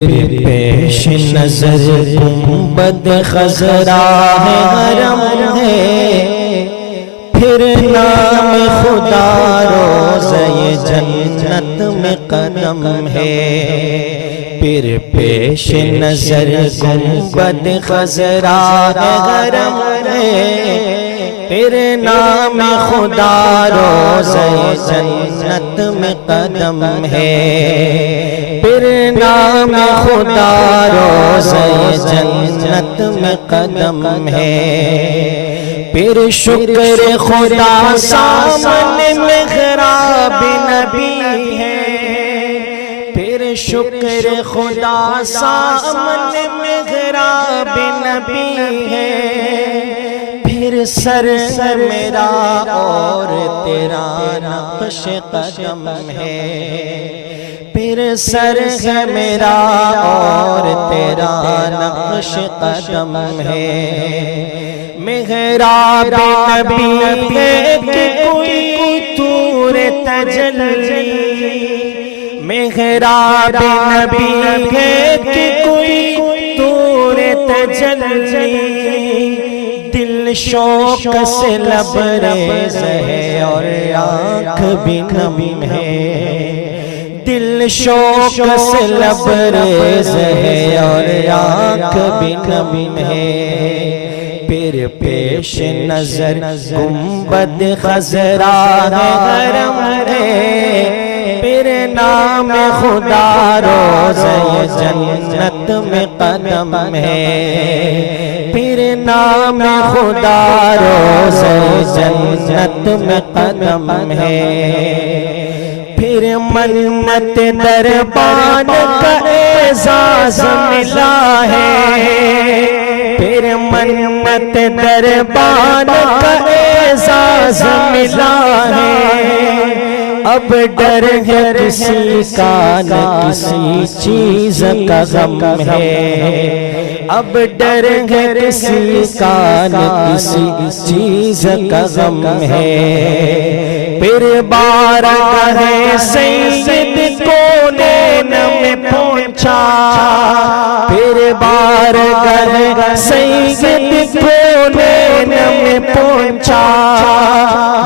پیش نظر گنبد خضرا ہے حرم ہے، پھر نام خدا روضہ جنت میں قدم ہے۔ پھر پیش نظر گنبد خضرا ہے حرم ہے، پھر نام خدا روضہ جنت میں قدم ہے۔ پھر نام خدا روضہ جنت میں قدم ہے۔ پھر شکر خدا سامنے محراب نبی ہے، پھر شکر خدا سامنے محراب نبی ہے۔ پھر سر میرا اور تیرا نقش قدم ہے، پھر سر میرا اور تیرا نقش قدم ہے۔ محراب نبی ہے کہ کوئی طور تجلی، محراب نبی ہے کہ کوئی طور تجلی۔ دل شوق سے لبریز ہے اور آنکھ بھی نم ہے، دل شوق سے لبریز ہے اور آنکھ بھی نم ہے۔ پھر پیش نظر گنبد خضرا ہے حرم ہے، پھر نام خدا روضہ جنت میں قدم ہے۔ پھر نام خدا روضہ جنت میں قدم ہے۔ پھر منت دربان کا اعزاز ملا ہے، پھر منت دربان کا اعزاز ملا ہے۔ اب ڈر ہے کسی کا نہ کسی چیز کا غم ہے، اب ڈر ہے کسی کا نہ کسی چیز کا غم ہے۔ پھر بارگاہ سید کونین میں پہنچا، پھر بارگاہ سید کونین میں پہنچا۔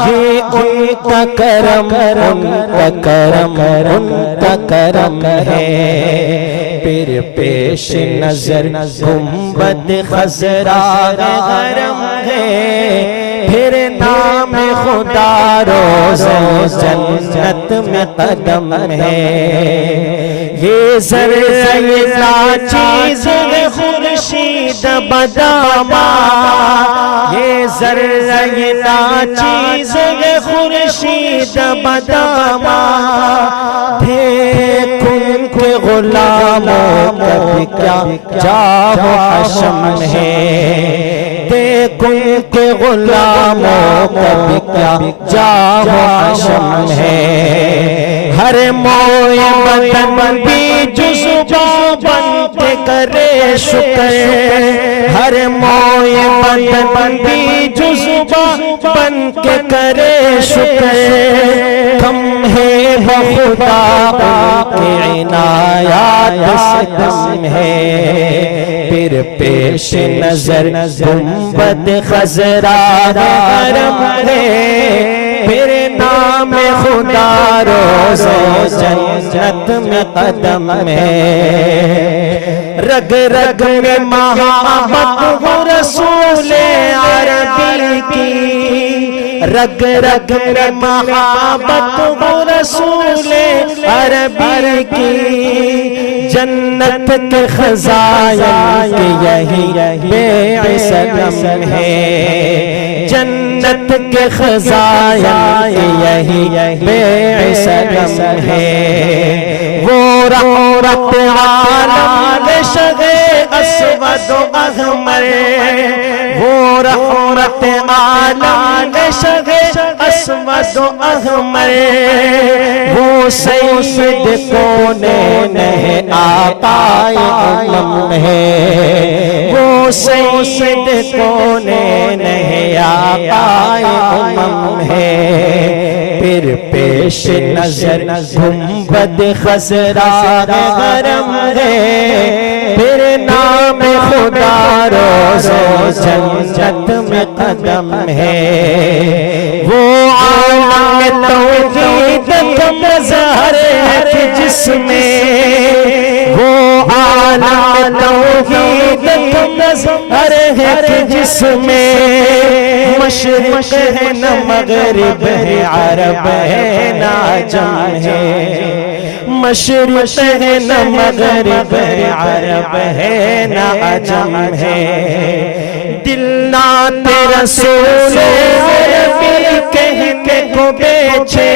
یہ ان کا کرم، ان کا کرم، ان کا کرم ہے۔ پھر پیش نظر گنبد خضرا ہے حرم ہے، پھر نام خدا روضہ جنت میں قدم ہے۔ یہ ذرہ ناچیز ہے خورشید بدامہ، یہ ذرہ ناچیز ہے خورشید بدامہ۔ دیکھ ان کے غلاموں کا بھی کیا جاہ و حشم ہے، دیکھ ان کے غلاموں کا بھی کیا جاہ و حشم ہے۔ ہر موئے بدن بھی جزو بن کے کرے شکر، ہر موئے بدن بھی جزو بن کے کرے شکر۔ کم ہے بخدا ان کی عنایات سے کم ہے۔ پھر پیش نظر گنبد خضرا ہے حرم ہے، پھر نام خدا روضہ جنت میں قدم ہے۔ رگ رگ میں محبت ہو رسول عربی کی، رگ رگ میں محبت ہو رسول عربی کی۔ جنت کے خزائن کی یہی بے صدم ہے، جنت کے خزائن کی یہی بے صدم ہے۔ وہ رحمت عالم شغ اسود و احمر، وہ رحمت عالم شغ اسود و احمر۔ وہ سید کونین ہے آقائے امم ہے، وہ سید کونین ہے آقائے امم ہے۔ پھر پیش نظر گنبد خضرا حرم ہے، پھر نام خدا روز جنت میں قدم ہے، وہ عالم توحید کا مظہر ہے جس میں، وہ عالم توحید کا مظہر ہے جس میں مشرق ہے نہ مغرب ہے، عرب ہے نہ عجم ہے، مشرق ہے نہ مغرب ہے، عرب ہے نہ عجم ہے، دل نعت رسول عربی کہنے کو بیچے،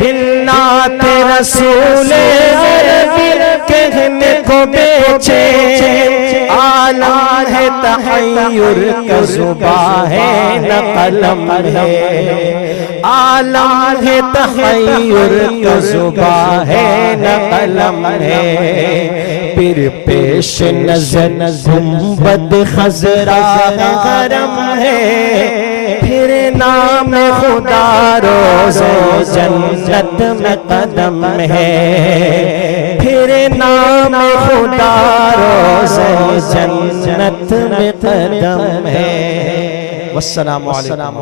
دل نعت رسول عربی کہنے کو بیچے، عالم ہے تحیر کا زباں ہے نہ قلم ہے، عالم ہے تحیر کا زباں ہے نہ قلم ہے، پھر پیش نظر گنبد خضرا حرم ہے، پھر نام خدا روز جنت میں قدم ہے، پھر نام خدا روز جنت میں قدم ہے۔ والسلام علیکم۔